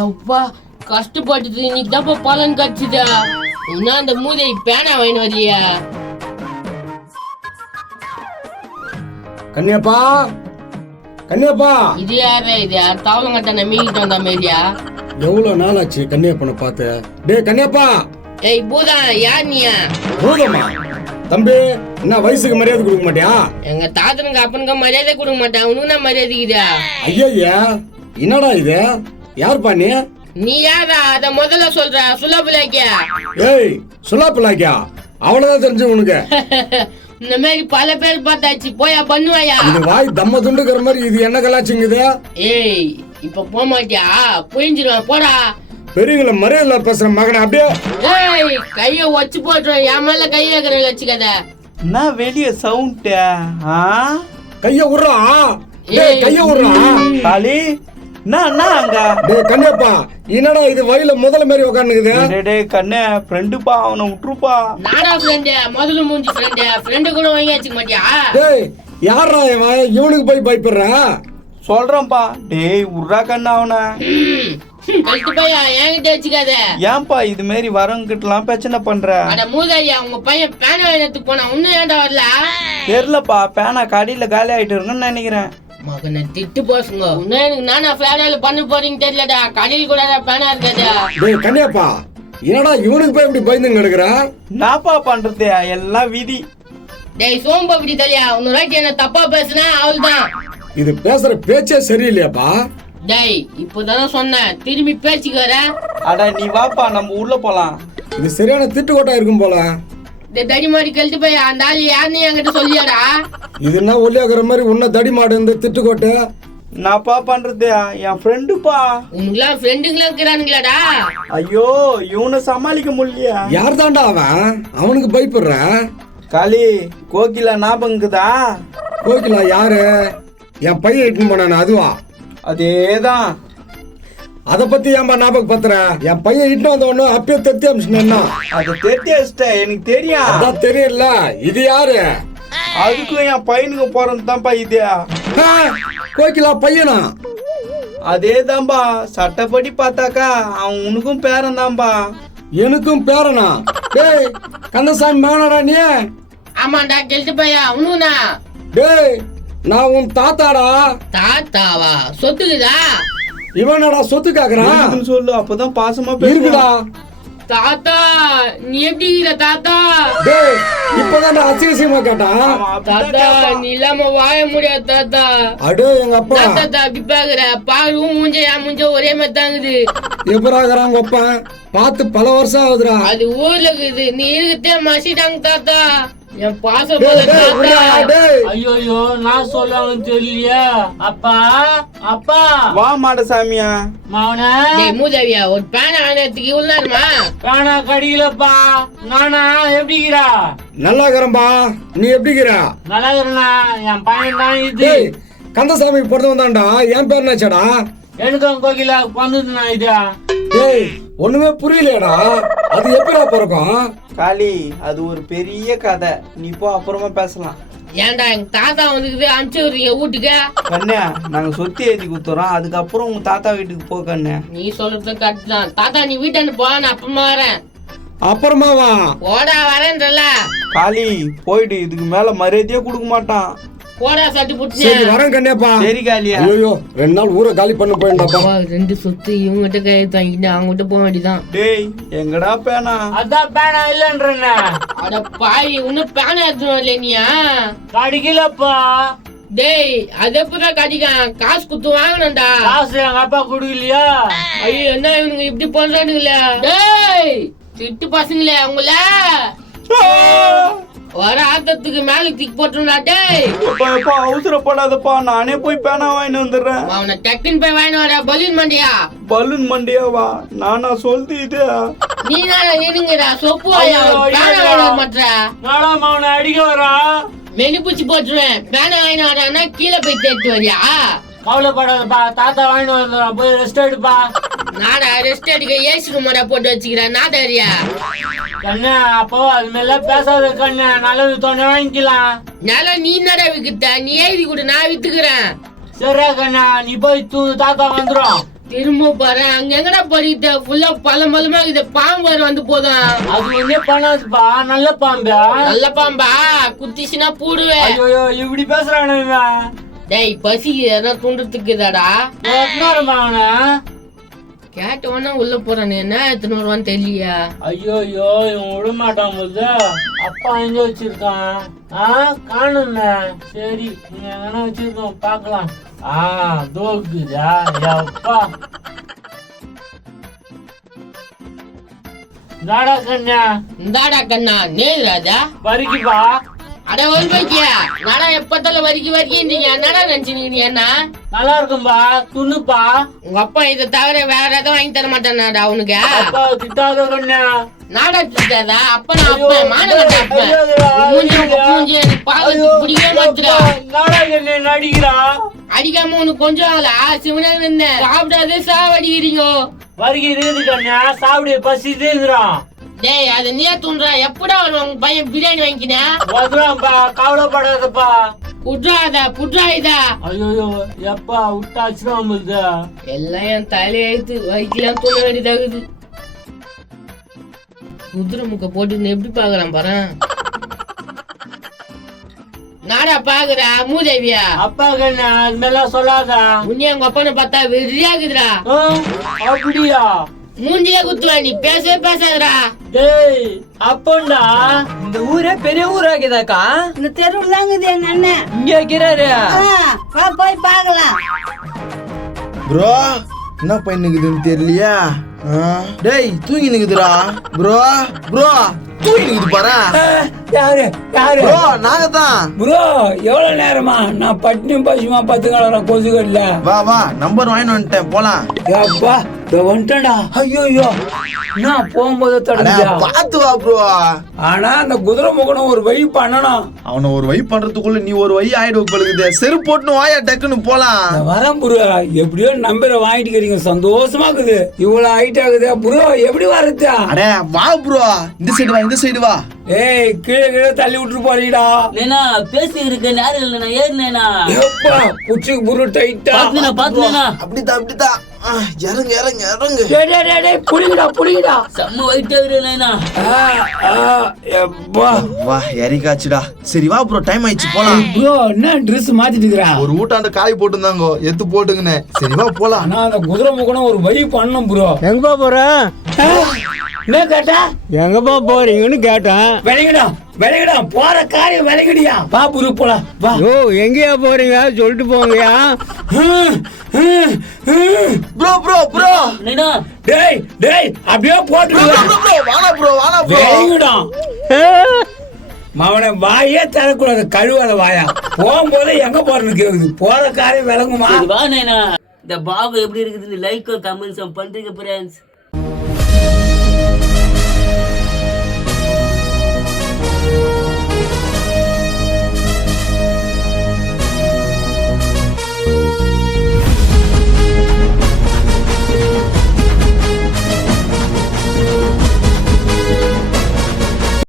எப்பா கஷ்டப்பட்டது இன்னைக்கு தான் பலன் கிடைச்சுதா. இன்னும் அந்த மூதை பேனா வாங்கிட்டு வரலையா? கன்னியப்பா கன்னியப்பா, இது யாரு? இது யார் தவளங்கட்ட நம்பிக்கிட்டு வந்த மாதிரியா? எவ்வளவு நாள் ஆச்சு கன்னியப்பனை பார்த்து. டேய் கன்னியப்பா. ஏய் பூதா, யார் நீயா? பூதமா? தம்பி, என்ன வயசுக்கு மரியாதை கொடுக்க மாட்டியா? எங்க தாத்தனுக்கு அப்பனுக்கு மரியாதை கொடுக்க மாட்டான், உனக்கு என்ன மரியாதைக்குதா? ஐயா, என்னடா இது? யாருப்பா நீ? நீ யாரா? அத முதல்ல சொல்ற. சுலபுலாக்கியா? ஏய், சுலாப்புலாக்கியா? அவ்வளவுதான் தெரிஞ்சு உனக்கு. இந்த மாதிரி பல பேர் பார்த்தாச்சு, போயா பண்ணுவாயா? இது வாய் தம்ம துண்டுக்கிற மாதிரி இது என்ன கலாச்சிங்குது? ஏய், இப்ப போக மாட்டியா? புரிஞ்சிருவான், போடா. பெரியவங்கள மரியாதை பேசுற மகனை அப்படியே. ஏய், கைய வச்சு போட்டுருவேன். என் மேல கை வைக்கிறேன் வச்சுக்கத. என்ன வெளிய சவுண்ட்? கைய விடுறா. டேய் கைய விடுறா. காளி, என்ன அங்க? டேய் கன்னியப்பா, என்னடா இது வயல முதல்ல மாதிரி உட்காந்துக்குது? டேய் கண்ணே, ஃப்ரெண்டுப்பா, அவனை விட்டுருப்பா. நாடா ஃப்ரெண்டு? முதல்ல மூஞ்சி ஃப்ரெண்டு கூட வாங்கி வச்சுக்க மாட்டியா? டேய் யாரா இவன்? இவனுக்கு போய் பயப்படுற? சொல்றேன்ப்பா. டேய் உர்ரா கண்ணா அவனை. பையா என்கிட்ட வச்சுக்காத. ஏன்பா இது மாதிரி வரவங்கிட்டலாம் பிரச்சனை பண்ற? அட மூதாரியா, உங்க பையன் பேனா வாங்கினதுக்கு போனா இன்னும் ஏன்டா வரல? தெரியலப்பா, பேனா கடையில காலி ஆயிட்டு இருக்குன்னு நினைக்கிறேன். மகனை திட்டு போசுங்க. இன்னும் எனக்கு நானா பேனால பண்ண போறீங்க தெரியலடா. கடையில் கூட பேனா இருக்காதா? டேய் கன்னியப்பா, என்னடா இவனுக்கு போய் இப்படி பயந்து கிடக்குற? என்னப்பா பண்றது, எல்லாம் விதி. டேய் சோம்பு அப்படி தெரியா? உன்னை ராட்டி என்ன தப்பா பேசுனா அவள்தான். இது பேசுற பேச்சே சரியில்லையாப்பா. டேய் இப்போதானே சொன்னேன், திரும்பி பேச்சுக்கு வர. அட நீ வாப்பா, நம்ம உள்ள போலாம். இது சரியான திட்டுக்கோட்டா இருக்கும் போல. தடி மாடி கழுத்து போய் அந்த ஆள் யாருன்னு என்கிட்ட சொல்லியாடா? இது என்ன ஒல்லியாக்குற மாதிரி உன்ன தடி மாடு இந்த திட்டுக்கோட்டை? நான்ப்பா பண்றது, என் ஃப்ரெண்டுப்பா. உனக்குலாம் ஃப்ரெண்டுங்களா இருக்கிறானுங்களாடா? ஐயோ, இவனை சமாளிக்க முடியலையா? யார் தாண்டா அவன்? அவனுக்கு பயப்படுற? காளி, கோகிலா ஞாபகங்குதா? கோகிலா யாரு? என் பையன் இட்டுன்னு போனானே அதுவா? அதேதான். அத பத்தி ஏன்பா ஞாபகம் பத்துற? என் பையன் இட்டு வந்த உடனே அப்பயே தெத்தி அமிச்சுனா? அது தெரியாத எனக்கு தெரியும். அதான் தெரியல. இது யாரு? அதுக்கும் என் பையனுக்கு போறதுதான்ப்பா இது. கோகிலா பையனா? அதேதான்பா. சட்டப்படி பார்த்தாக்கா அவன் உனக்கும் பேரன் தான்பா. எனக்கும் பேரனா? டேய் கந்தசாமி மேனடா நீ? ஆமாண்டா கெழுத்து பையா, உனக்குண்ணா? டேய் நான் உன் தாத்தாடா. தாத்தாவா? சொத்துக்குதா? இவனடா சொத்து கேக்குறான்? சொல்லு, அப்பதான் பாசமா இருக்குடா. தாத்தா நீ எப்படி இருக்கிற தாத்தா? டேய் இப்பதான் அசிங்கமா கேட்டான். தாத்தா நீ இல்லாம வாழ முடியாது தாத்தா. அடே எங்க அப்பா. தாத்தா அப்படி பாக்குற பாரு, மூஞ்ச என் மூஞ்ச ஒரே மாதிரி தாங்குது. எப்படாக்குறாங்க அப்பா? பார்த்து பல வருஷம் ஆகுதுடா. அது ஊர்ல இருக்குது, நீ இருக்கத்தே மசிட்டாங்க தாத்தா. என் பாசம் ஐயோ நான் சொல்லுவாங்கன்னு தெரியலையா? அப்பா அப்பா வா மாடசாமியா. மாவன மூதவியா, ஒரு பேனா வாங்கினதுக்கு இவ்வளவு நேரமா? பேனா கடிக்கலப்பா. நானா எப்படிக்கிறா? நல்லா இருக்கிறம்பா. நீ எப்படிக்கிற? நல்லா இருக்கிறனா? என் பையன் தான் இது. டேய் கந்தசாமி பிறந்து வந்தான்டா. என் பேர் என்னாச்சடா? எனக்கும் கோகிலா வந்துதுண்ணா இது. டேய் ஒண்ணுமே புரியலையடா. அது எப்படிடா பிறக்கும்? காளி, அது ஒரு பெரிய கதை. நீ போ, அப்புறமா பேசலாம். ஏன்டா எங்க தாத்தா வந்துக்குது, அனுப்பிச்சு விடுறீங்க வீட்டுக்கு? கண்ணே, நாங்க சொத்து எழுதி கொடுத்துறோம், அதுக்கப்புறம் உங்க தாத்தா வீட்டுக்கு போ கண்ணே. நீ சொல்றது கரெக்ட் தான் தாத்தா. நீ வீட்டாண்டு போ, நான் அப்புறமா வரேன். அப்புறமாவா? போடா வரேன்றல. காளி போயிடு, இதுக்கு மேல மரியாதையே கொடுக்க மாட்டான். போடா சட்டி சரி புடிச்சு. வரேன் கண்ணியப்பா. சரி காளியா. ஐயோ 2 நாள் ஊரை காலி பண்ண போயிட்டாப்பா. ரெண்டு சொத்து இவங்கிட்ட கை வாங்கிட்டு அவங்ககிட்ட போக வேண்டியதான். டேய் எங்கடா பேனா? அதான் பேனா இல்லைன்றன. அட பாய், இன்னும் பேனா எடுத்துடும் இல்லையா? கடிக்கலப்பா. டேய் அது எப்பதான் கடிக்கான்? காசு குத்து வாங்கணும்டா. காசு எங்க அப்பா குடுக்கலையா? ஐயோ என்ன இவனுங்க இப்படி பண்றானுங்களே? டேய் திட்டு பசங்களே அவங்கள வர ஆத்தத்துக்கு மேல திக் போட்டுருந்தா. டேய் அவசரப்படாதப்பா, நானே போய் பேனா வாங்கிட்டு வந்துடுறேன். அவனை டக்குன்னு போய் வாங்கிட்டு வர. பலூன் மண்டியா? பலூன் மண்டியாவா? நானா சொல்லுது இது? நீ நானே நின்னுங்கடா சொப்பு வாயா. பேனா வாங்க மாட்டற. நானா அவனை அடிக்க வரா? மெனு பூச்சி போட்டுருவேன். பேனா வாங்கிட்டு வரான்னா கீழே போய் தேட்டு வரியா? கவலைப்படாதப்பா, தாத்தா வாங்கிட்டு வந்துடுறா. போய் ரெஸ்ட் எடுப்பா. நாடா ரெஸ்ட் எடுக்க ஏசி ரூமோட போட்டு வச்சுக்கிறேன். நாதாரியா கண்ணு, அப்போ அது மேல பேசாத கண்ணு. நல்லது தோணை வாங்கிக்கலாம். நல்லா நீ நட விக்கிட்ட. நீ எழுதி கொடு, நான் வித்துக்கிறேன். சரியா கண்ணா, நீ போய் தாத்தா வந்துடும். திரும்ப பாரு அங்க எங்கடா போறீங்க ஃபுல்லா பழமா இது பாம்பு வேற வந்து போதும். அது ஒண்ணே பண்ணாதுப்பா, நல்ல பாம்பா. நல்ல பாம்பா குத்திச்சுனா பூடுவே. ஐயோ இப்படி பேசுறானே இவன். டேய் பசி எதனா துண்டுறதுக்குதாடா. எத்தனை அவனை கேட்டவனா உள்ள போறானே என்ன எத்தனை வருவான்னு தெரியலையா. ஐயோ இவன் விட மாட்டான் போது. அப்பா எங்க வச்சிருக்கான்? காணுமே. சரி நீங்க எங்கன்னா வச்சிருக்கோம் பாக்கலாம். தோக்குதா அப்பா. இந்தாடா கண்ணா. இந்தாடா கண்ணா நேரு ராஜா வரிக்குப்பா. அட ஒரு பைக்கியா நாடா எப்பத்தால வரிக்கின்றீங்க என்னடா நினைச்சுக்கிறீங்க என்ன? நல்லா இருக்கும்பா, துண்ணுப்பா. உங்க அப்பா இதை தவிர வேற எதுவும் வாங்கி தர மாட்டானாடா அவனுக்கு. அப்பா திட்டாத கண்ணா. நாடா திட்டாதா அப்ப நான் அப்ப மானகட்ட அப்ப மூஞ்சி எனக்கு பாக்கிறதுக்கு பிடிக்கவே மாத்துறா. நாடா என்ன நடிக்கிறா? அடிக்காம உனக்கு கொஞ்சம் ஆகல சிவனே இருந்தேன் சாப்பிடாதே சாவடிக்கிறீங்க. வருகை இருக்குது கண்ணா, சாப்பிடு பசி இருக்குறான். டேய் அது நீ தூண்டுறா எப்படா வரும் உங்க பையன் பிரியாணி வாங்கிக்கினா? வந்துடாம்பா, கவலைப்படாதப்பா. புட்ரா இதா. ஐயோ எப்பா விட்டாச்சுனா உங்களுக்கு எல்லாம் என் தலையில எழுத்து வயிற்றுலாம் தூங்க வேண்டியதாகுது. குதிரை முக்க போட்டு எப்படி பாக்குறான் பாரு. நாடா பாக்குற மூதேவியா? அப்பா கண்ணா அது மேல சொல்லாதா. உன்னைய உங்க அப்பனை பார்த்தா வெறியாகுதுடா. அப்படியா? மூஞ்சிலே குத்துவா நீ பேசவே பேசாதடா. டேய் அப்பண்டா. இந்த ஊரே பெரிய ஊராக்குதாக்கா? இந்த தெருவுல தாங்குது எங்க அண்ணன். இங்க வைக்கிறாரு. வா போய் பார்க்கலாம். ப்ரோ என்ன பண்ணிக்குதுன்னு தெரியலையா? டேய் தூங்கி நிக்குதுடா. ப்ரோ தூங்கி நிக்குது பாரு. யாரு ப்ரோ நாங்க தான். ப்ரோ எவ்வளவு நேரமா நான் பட்டினியும் பசுமா பத்து காலம் கொசுகடல. வா நம்பர் வாங்கி வந்துட்டேன் போலாம். அப்பா வந்துட்டா. ஐயோ நான் போகும்போது தடுத்தியா? பாத்து வா ப்ரோ. ஆனா அந்த குதிரை முகனும் ஒரு வழி பண்ணணும். அவனை ஒரு வழி பண்றதுக்குள்ள நீ ஒரு வழி ஆயிடுவோம் பழுகுது. செருப்பு போட்டு வாயா டக்குன்னு போலாம். வரேன் ப்ரோ. எப்படியோ நம்பரை வாங்கிட்டு சந்தோஷமா இருக்குது. இவ்வளவு ஹைட் ஆகுது ப்ரோ, எப்படி வர்றதா? அடே வா ப்ரோ, இந்த சைடு வா. ஏய் கீழே தள்ளி விட்டுட்டு போறீடா. நேனா பேசி இருக்க நேரம் இல்ல ஏறினேனா. எப்பா புச்சுக்கு புரு டைட்டா பாத்துனா அப்படிதான் இறங்கு. டேய் புடிங்கடா. செம்ம வைட் ஆகுறேனா. எப்பா வா எரிக்காச்சுடா. சரி வா ப்ரோ, டைம் ஆயிடுச்சு போலாம். ப்ரோ என்ன ட்ரெஸ் மாத்திட்டு இருக்கறா? ஒரு ஊட்டாண்ட காய் போட்டுருந்தாங்க எடுத்து போட்டுங்கன்னு. சரி வா போலாம். ஆனா அந்த குதிரை முகனும் ஒரு வழி பண்ணணும் ப்ரோ. எங்கப்பா போற? என்ன கேட்டா? எங்கப்பா போறீங்கன்னு கேட்டேன். விலகிடா போற காரியம் விலகிடியா. வா புரு போலாம் வா. ஓ எங்கயா போறீங்க சொல்லிட்டு போங்கயா. ப்ரோ நேனா டேய் அப்படியே போட்டு வாடா ப்ரோ. விலகிடா. மவனை வாயே தரக்கூடாது, கழுவாத வாயா. போகும்போது எங்க போறன்னு கேக்குது. போற காரியம் விளங்குமா? வா நேனா. இந்த பாபு எப்படி இருக்குதுன்னு லைக் கமெண்ட்ஸ் பண்றீங்க ஃப்ரெண்ட்ஸ்.